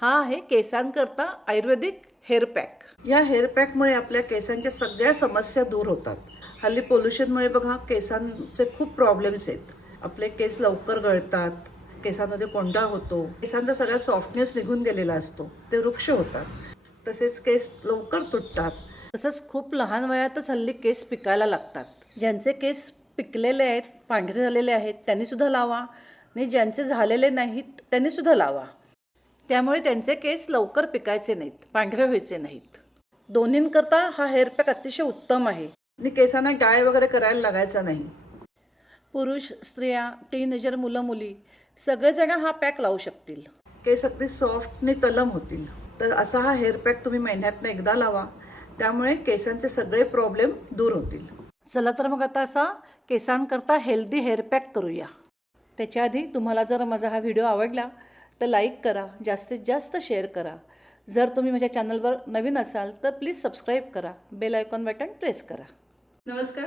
हा आहे केसांकरता आयुर्वेदिक हेअर पॅक. या हेअर पॅकमुळे आपल्या केसांच्या सगळ्या समस्या दूर होतात. हल्ली पोल्युशनमुळे बघा केसांचे खूप प्रॉब्लेम्स आहेत. आपले केस लवकर गळतात केसांमध्ये कोंडा होतो केसांचा सगळा सॉफ्टनेस निघून गेलेला असतो ते वृक्ष होतात. तसेच केस लवकर तुटतात. तसंच खूप लहान वयातच हल्ली केस पिकायला लागतात. ज्यांचे केस पिकलेले आहेत पांढरे झालेले आहेत त्यांनीसुद्धा लावा. आणि ज्यांचे झालेले नाहीत त्यांनीसुद्धा लावा. त्यामुळे त्यांचे केस लवकर पिकायचे नाहीत पांढरे व्हायचे नाहीत. दोन्हींकरता हा हेअर पॅक अतिशय उत्तम आहे. आणि केसांना गाय वगैरे करायला लागायचा नाही. पुरुष स्त्रिया टीनेजर मुलं मुली सगळेजण हा पॅक लावू शकतील. केस अगदी सॉफ्टने तलम होतील. तर असा हा हेअर पॅक तुम्ही महिन्यातनं एकदा लावा. त्यामुळे केसांचे सगळे प्रॉब्लेम दूर होतील. चला तर मग आता असा केसांकरता हेल्दी हेअर पॅक करूया. त्याच्या आधी तुम्हाला जर माझा हा व्हिडिओ आवडला तर लाईक करा जास्तीत जास्त शेअर करा. जर तुम्ही माझ्या चॅनलवर नवीन असाल तर प्लीज सबस्क्राईब करा. बेल आयकॉन बटन प्रेस करा. नमस्कार.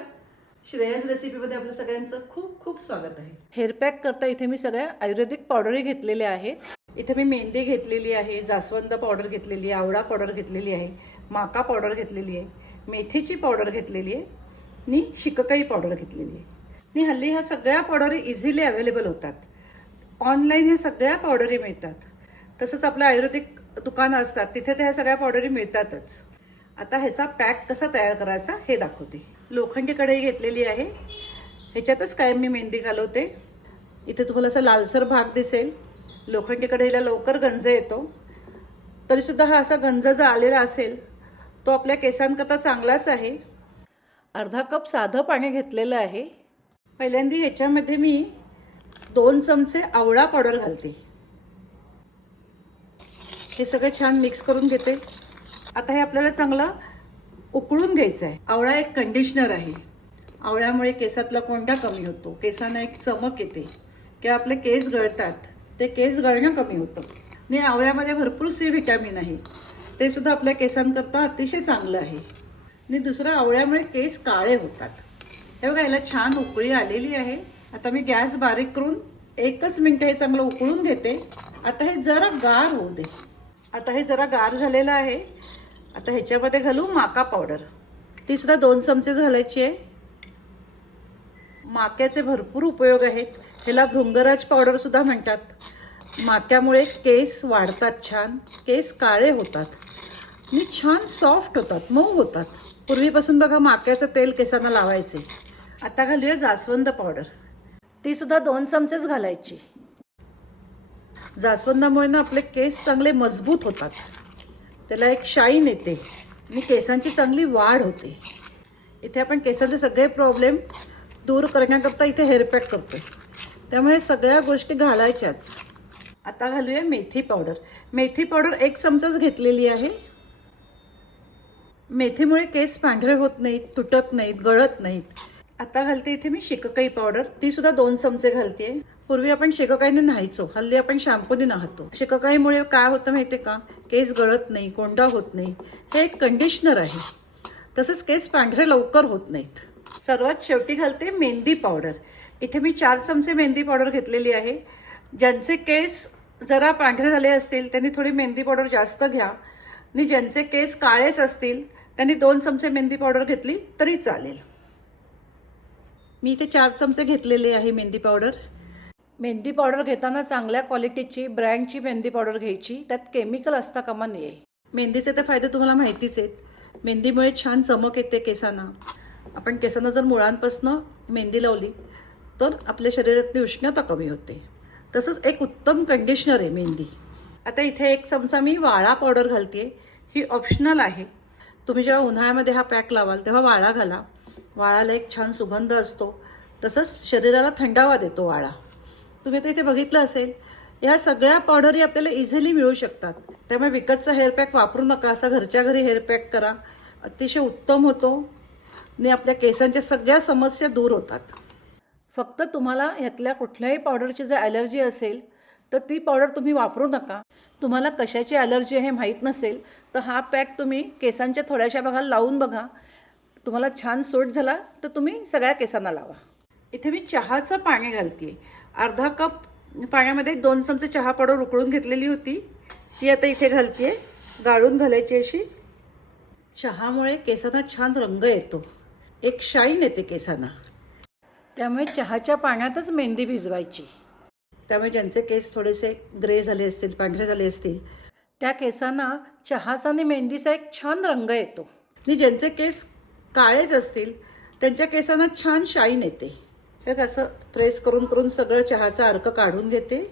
श्रेयस रेसिपीमध्ये आपलं सगळ्यांचं खूप खूप स्वागत आहे. हेअर पॅक करता इथे मी सगळ्या आयुर्वेदिक पावडरही घेतलेल्या आहेत इथे मी मेहंदी घेतलेली आहे जास्वंद पावडर घेतलेली आहे आवळा पावडर घेतलेली आहे माका पावडर घेतलेली आहे मेथीची पावडर घेतलेली आहे आणि शिककाई पावडर घेतलेली आहे. आणि हल्ली ह्या सगळ्या पावडरी इझिली अवेलेबल होतात. ऑनलाईन ह्या सगळ्या पावडरी मिळतात. तसंच आपल्या आयुर्वेदिक दुकानं असतात तिथे त्या ह्या सगळ्या पावडरी मिळतातच. आता ह्याचा पॅक कसा तयार करायचा हे दाखवते. लोखंडी कढई घेतलेली आहे. ह्याच्यातच कायम मी मेहंदी घालवते. इथे तुम्हाला असा लालसर भाग दिसेल. लोखंडी कढईला लवकर गंज येतो. तरीसुद्धा हा असा गंज जर आलेला असेल तो आपल्या केसांकरता चांगलाच आहे. अर्धा कप साधं पाणी घेतलेलं आहे. पहिल्यांदा ह्याच्यामध्ये मी दोन चमचे आवळा पावडर घालते. हे सगळं छान मिक्स करून घेते. आता हे आपल्याला चांगलं उकळून घ्यायचं आहे आवळा एक कंडिशनर आहे. आवळ्यामुळे केसातला कोंडा कमी होतो. केसांना एक चमक येते. किंवा आपले केस गळतात. ते केस गळणं कमी होतं. आणि आवळ्यामध्ये भरपूर सी व्हिटॅमिन आहे. ते सुद्धा आपल्या केसांकरता अतिशय चांगलं आहे. आणि दुसरं आवळ्यामुळे केस काळे होतात. हे बघा याला छान उकळी आलेली आहे. आता मी गॅस बारीक करून एकच मिनटं हे चांगलं उकळून घेते. आता हे जरा गार होऊ दे. आता हे जरा गार झालेलं आहे. आता ह्याच्यामध्ये घालू माका पावडर. ती सुद्धा दोन चमचे घालायची आहे. माक्याचे भरपूर उपयोग आहेत. ह्याला भृंगराज पावडर सुद्धा म्हणतात. माक्यामुळे केस वाढतात छान. केस काळे होतात. आणि छान सॉफ्ट होतात. मऊ होतात. पूर्वीपासून बघा माक्याचं तेल केसांना लावायचे. आता घालूया जास्वंद पावडर. ती सुद्धा दोन चमचेच घालायची. जास्वंदामुळे ना आपले केस चांगले मजबूत होतात. त्याला एक शाईन येते आणि केसांची चांगली वाढ होते. इथे आपण केसाचे सगळे प्रॉब्लेम दूर करण्याकरता इथे हेअरपॅक करतो त्यामुळे सगळ्या गोष्टी घालायच्याच. आता घालूया मेथी पावडर मेथी पावडर एक चमचाच घेतलेली आहे. मेथीमुळे केस पांढरे होत नाहीत तुटत नाहीत गळत नाहीत. आता घालते इथे मी शेककाई पावडर ती सुद्धा दोन चमचे घालते. पूर्वी आपण शेककाईने न्हायचो. हल्ली आपण शॅम्पूने नाहतो. शेककाईमुळे काय होतं माहितीये का? केस गळत नाही कोंडा होत नाही. हे एक कंडिशनर आहे. तसंच केस पांढरे लवकर होत नाहीत. सर्वात शेवटी घालते मेहंदी पावडर इथे मी चार चमचे मेहंदी पावडर घेतलेली आहे. ज्यांचे केस जरा पांढरे झाले असतील त्यांनी थोडी मेहंदी पावडर जास्त घ्या. आणि ज्यांचे केस काळेच असतील त्यांनी दोन चमचे मेहंदी पावडर घेतली तरी चालेल. मी इथे चार चमचे घेतलेले आहे मेहंदी पावडर मेहंदी पावडर घेताना चांगल्या क्वालिटीची ब्रँडची मेहंदी पावडर घ्यायची. त्यात केमिकल असता कामा नये मेहंदीचे तर फायदे तुम्हाला माहितीच आहेत. मेहंदीमुळे छान चमक येते केसांना. आपण केसांना जर मुळांपासनं मेहंदी लावली तर आपल्या शरीरातली उष्णता कमी होते. तसंच एक उत्तम कंडिशनर आहे मेहंदी. आता इथे एक चमचा मी वाळा पावडर घालते ही ऑप्शनल आहे. तुम्ही जेव्हा उन्हाळ्यामध्ये हा पॅक लावाल तेव्हा वाळा घाला. वाळाला एक छान सुगंध असतो. तसंच शरीराला थंडावा देतो वाळा. तुम्ही आता इथे बघितलं असेल ह्या सगळ्या पावडरी आपल्याला इझिली मिळू शकतात. त्यामुळे विकतचा हेअर पॅक वापरू नका असा घरच्या घरी हेअर पॅक करा. अतिशय उत्तम होतो. आणि आपल्या केसांच्या सगळ्या समस्या दूर होतात. फक्त तुम्हाला ह्यातल्या कुठल्याही पावडरची जर ॲलर्जी असेल तर ती पावडर तुम्ही वापरू नका. तुम्हाला कशाची ॲलर्जी आहे माहीत नसेल तर हा पॅक तुम्ही केसांच्या थोड्याशा भागाला लावून बघा. तुम्हाला छान सूट झाला तर तुम्ही सगळ्या केसांना लावा. इथे मी चहाचं पाणी घालते. अर्धा कप पाण्यामध्ये दोन चमचे चहा पावडर उकळून घेतलेली होती. ती आता इथे घालते. गाळून घालायची अशी. चहामुळे केसांना छान रंग येतो. एक शाईन येते केसांना. त्यामुळे चहाच्या पाण्यातच मेहंदी भिजवायची. त्यामुळे ज्यांचे केस थोडेसे ग्रे झाले असतील पांढरे झाले असतील त्या केसांना चहाचा आणि मेहंदीचा एक छान रंग येतो. आणि ज्यांचे केस काळेच असतील त्यांच्या केसांना छान शाईन येते. हे असं प्रेस करून करून सगळं चहाचा अर्क काढून घेते.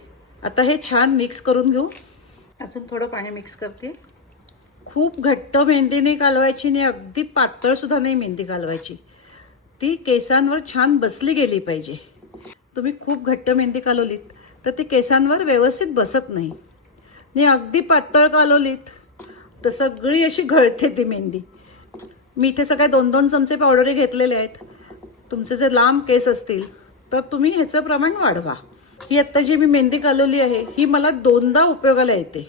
आता हे छान मिक्स करून घेऊ. अजून थोडं पाणी मिक्स करते. खूप घट्ट मेहंदी नाही घालवायची नाही अगदी पातळसुद्धा नाही मेहंदी घालवायची ती केसांवर छान बसली गेली पाहिजे. तुम्ही खूप घट्ट मेहंदी कालवलीत तर ती केसांवर व्यवस्थित बसत नाही अगदी पातळ कालवलीत तर सगळी अशी घळते ती मेहंदी. मी इथे सगळे दोन दोन चमचे पावडरी घेतलेले आहेत. तुमचे जे लांब केस असतील तर तुम्ही ह्याचं प्रमाण वाढवा. ही आत्ता जी मी मेहंदी कालवली आहे ही मला दोनदा उपयोगाला येते.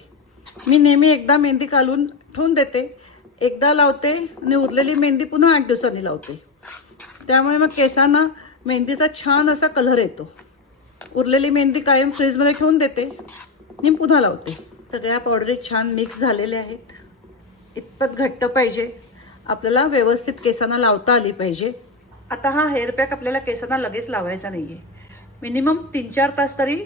मी नेहमी एकदा मेहंदी कालून ठेवून देते. एकदा लावते आणि उरलेली मेहंदी पुन्हा आठ दिवसांनी लावते. त्यामुळे मग केसांना मेहंदीचा छान असा कलर येतो. उरलेली मेहंदी कायम फ्रीजमध्ये ठेवून देते आणि पुन्हा लावते. सगळ्या पावडरी छान मिक्स झालेल्या आहेत. इतपत घट्ट पाहिजे. आपल्याला व्यवस्थित केसांना लावता आली पाहिजे. आता हा हेअर पॅक आपल्याला केसांना लगेच लावायचा नाही आहे मिनिमम तीन चार तास तरी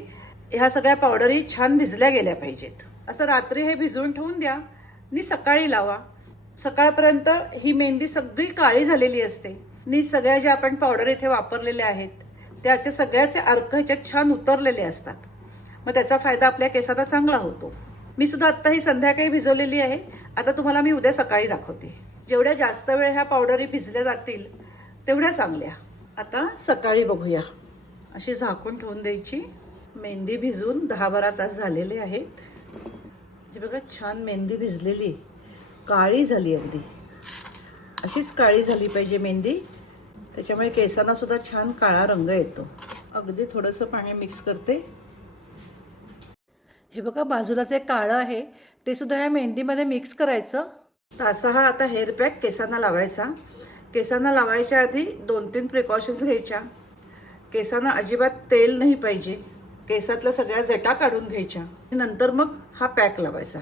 ह्या सगळ्या पावडरी छान भिजल्या गेल्या पाहिजेत. असं रात्री हे भिजवून ठेवून द्या आणि सकाळी लावा. सकाळपर्यंत ही मेहंदी सगळी काळी झालेली असते. नी सगळ्या ज्या आपण पावडर इथे वापरलेल्या आहेत त्याचे सगळ्याचे अर्क ह्याच्यात छान उतरलेले असतात. मग त्याचा फायदा आपल्या केसाचा चांगला होतो. मी सुद्धा आत्ता ही संध्याकाळी भिजवलेली आहे. आता तुम्हाला मी उद्या सकाळी दाखवते. जेवढ्या जास्त वेळ ह्या पावडरी भिजल्या जातील तेवढ्या चांगल्या. आता सकाळी बघूया. अशी झाकून ठेवून द्यायची. मेहंदी भिजून दहा बारा तास झालेले आहेत. जे बघा छान मेहंदी भिजलेली काळी झाली अगदी. अशीच काळी झाली पाहिजे मेहंदी. त्याच्यामुळे केसांना सुद्धा छान काळा रंग येतो. अगदी थोडंसं पाणी मिक्स करते. हे बघा बाजूला जे काळं आहे ते सुद्धा या मेहंदीमध्ये मिक्स करायचं. तर असा हा आता हेअर पॅक केसांना लावायचा. केसांना लावायच्या आधी दोन तीन प्रिकॉशन्स घ्यायच्या. केसांना अजिबात तेल नाही पाहिजे. केसातल्या सगळ्या जटा काढून घ्यायच्या. नंतर मग हा पॅक लावायचा.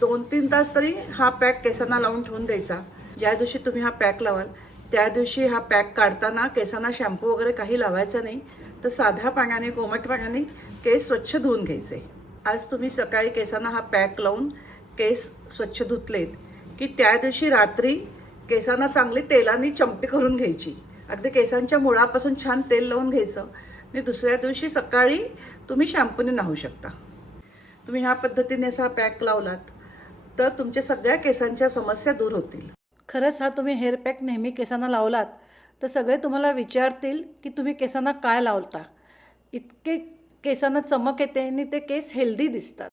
दोन तीन तास तरी हा पॅक केसांना लावून ठेवून द्यायचा. ज्या दिवशी तुम्ही हा पॅक लावाल त्या दिवशी हा पॅक काढताना केसांना शॅम्पू वगैरे काही लावायचा नाही. तर साध्या पाण्याने कोमट पाण्याने केस स्वच्छ धुवून घ्यायचे. आज तुम्ही सकाळी केसांना हा पॅक लावून केस स्वच्छ धुतलेत. की त्या दिवशी रात्री केसांना चांगली तेलाने चंपी करून घ्यायची. अगदी केसांच्या मुळापासून छान तेल लावून घ्यायचं. आणि दुसऱ्या दिवशी सकाळी तुम्ही शॅम्पूने नाहू शकता. तुम्ही ह्या पद्धतीने असा पॅक लावलात तर तुमच्या सगळ्या केसांच्या समस्या दूर होतील. खरंच हा तुम्ही हेअर पॅक नेहमी केसांना लावलात तर सगळे तुम्हाला विचारतील की तुम्ही केसांना काय लावता. इतके केसांना चमक येते आणि ते केस हेल्दी दिसतात.